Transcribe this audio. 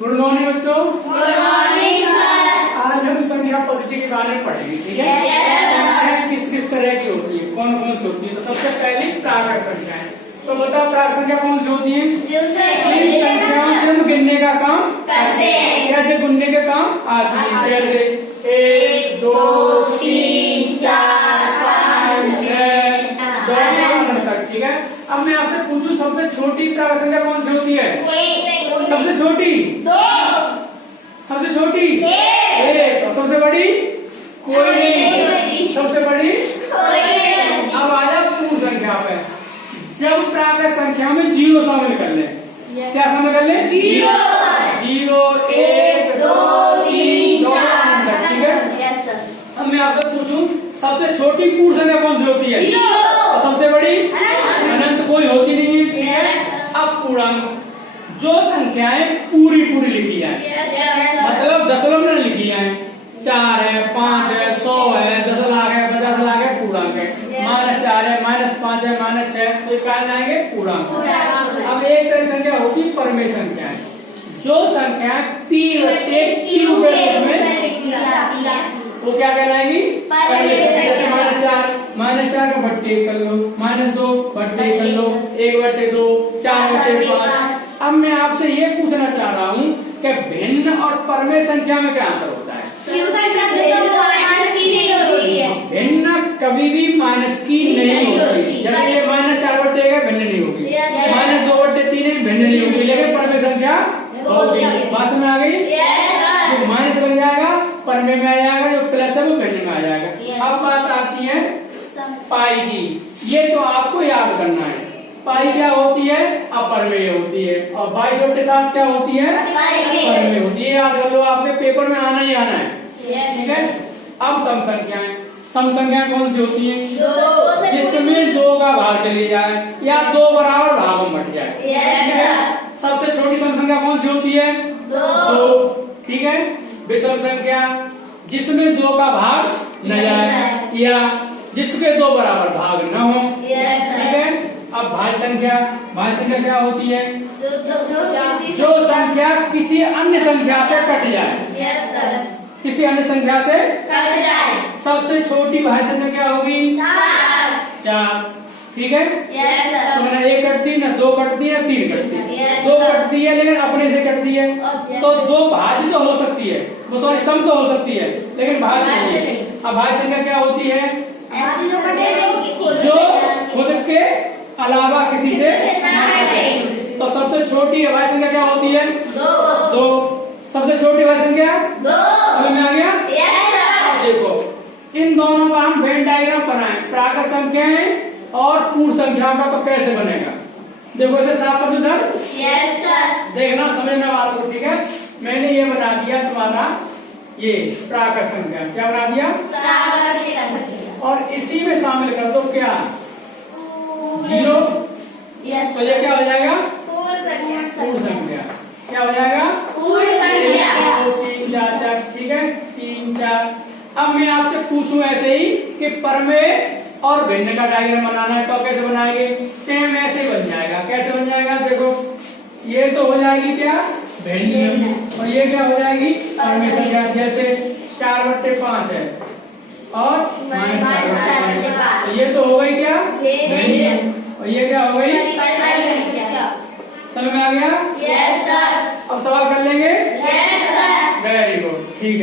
Good morning बच्चों। Good morning sir. आज हम संख्या पद्धति के बारे में पढ़ेंगे, ठीक है? संख्याएं किस किस तरह की होती है, कौन कौन सी होती है? तो सबसे पहले कारक संख्याएं। तो बताओ कारक संख्या कौन सी होती है? जिन संख्याओं से हम गिनने का काम करते हैं। या जो गिनने के काम आती है, जैसे 1 2 3 4 5 6 तक, ठीक है? अब मैं आपसे पूछूं सबसे छोटी कारक संख्या कौन सी होती है? सबसे छोटी सबसे छोटी एक। और सबसे बड़ी कोई नहीं। सबसे बड़ी अब आया पूर्ण संख्या पे। जब प्राकृत संख्या में 0 शामिल कर ले, क्या शामिल कर ले? 0 1 2 3 4 ठीक है? अब मैं आपसे पूछूं सबसे छोटी पूर्ण संख्या कौन सी होती है? और सबसे बड़ी अनंत कोई होती नहीं है। अब पूर्णांक जो संख्याएं पूरी पूरी लिखी है, मतलब दशमलव में लिखी है, 4 है 5 है 100 है 10 लाख है 50 लाख है, पूर्णांक है। -4 है -5 है -6 तो ये क्या लाएंगे? पूर्णांक। अब एक तरह संख्या होगी परमेय संख्या, जो संख्या 3 बटे क्यूब के रूप में वो क्या कहलाएगी? -4 का भट्टे कर लो, -2 भट्टे कर लो, 1 बटे 2 4 बटे 5। अब मैं आपसे ये पूछना चाह रहा हूँ कि भिन्न और परमेय संख्या में क्या अंतर होता है? भिन्न कभी भी माइनस की नहीं होती, जबकि ये -4 बटे का भिन्न नहीं होगी, -2 बटे 3 भिन्न नहीं होगी, लेकिन परमेय संख्या होगी। बात में आ गई? जो माइनस बन जाएगा परमेय में आ जाएगा, जो प्लस है वो भिन्न में आ जाएगा। अब बात आती है पाई की। ये तो आपको याद करना है, पाई क्या होती है? अपरमेय होती है। और 22 बटे 7 क्या होती है? परमेय होती है। याद कर लो, आपके पेपर में आना ही आना है, ठीक है? अब सम संख्याएं। सम संख्याएं कौन सी होती है? जिसमें 2 का भाग चले जाए या 2 बराबर भाग में बट जाए। सबसे छोटी सम संख्या कौन सी होती है? 2, ठीक है? विषम संख्या जिसमें 2 का भाग न जाए या जिसके 2 बराबर भाग न हो, ठीक है? अब भाज्य संख्या। भाज्य संख्या क्या होती है? जो संख्या किसी अन्य संख्या से कट जाए, किसी अन्य संख्या से कट जाए। सबसे छोटी भाज्य संख्या क्या होगी? 4, ठीक है? तो ना 1 कटती ना 2 कटती ना 3 कटती। 2 कटती है लेकिन अपने से कटती है, तो 2 भाज्य तो हो सकती है, वो सॉरी सम तो हो सकती है, लेकिन भाज्य नहीं है। अब भाज्य संख्या क्या होती है? जो खुद के अलावा किसी से तो सबसे छोटी भाज्य संख्या क्या होती है? 2। सबसे छोटी भाज्य संख्या 2 में आ गया? देखो इन दोनों का हम वेन डायग्राम बनाएं, प्राकृत संख्याएं और पूर्ण संख्याओं का, तो कैसे बनेगा? देखो इसे साफ कर दो सर। देखना समझ में बात को, ठीक है? मैंने ये बना दिया तुम्हारा ये प्राकृत संख्या। क्या बना दिया? और इसी में शामिल कर दो क्या? 0। तो ये क्या हो जाएगा? पूर्ण संख्या। क्या हो जाएगा? 1 2 3 4 4, ठीक है? 3 4। अब मैं आपसे पूछूं ऐसे ही कि परमेय और भिन्न का डायग्राम बनाना है, तो कैसे बनाएंगे? सेम ऐसे बन जाएगा। कैसे बन जाएगा? देखो ये तो हो जाएगी क्या? भिन्न। और ये क्या हो जाएगी? परमेय संख्या। जैसे 4 बटे 5 है और -4, तो ये तो हो गई क्या? और ये क्या हो गई? समझ में आ गया? अब सवाल कर लेंगे? वेरी गुड, ठीक है।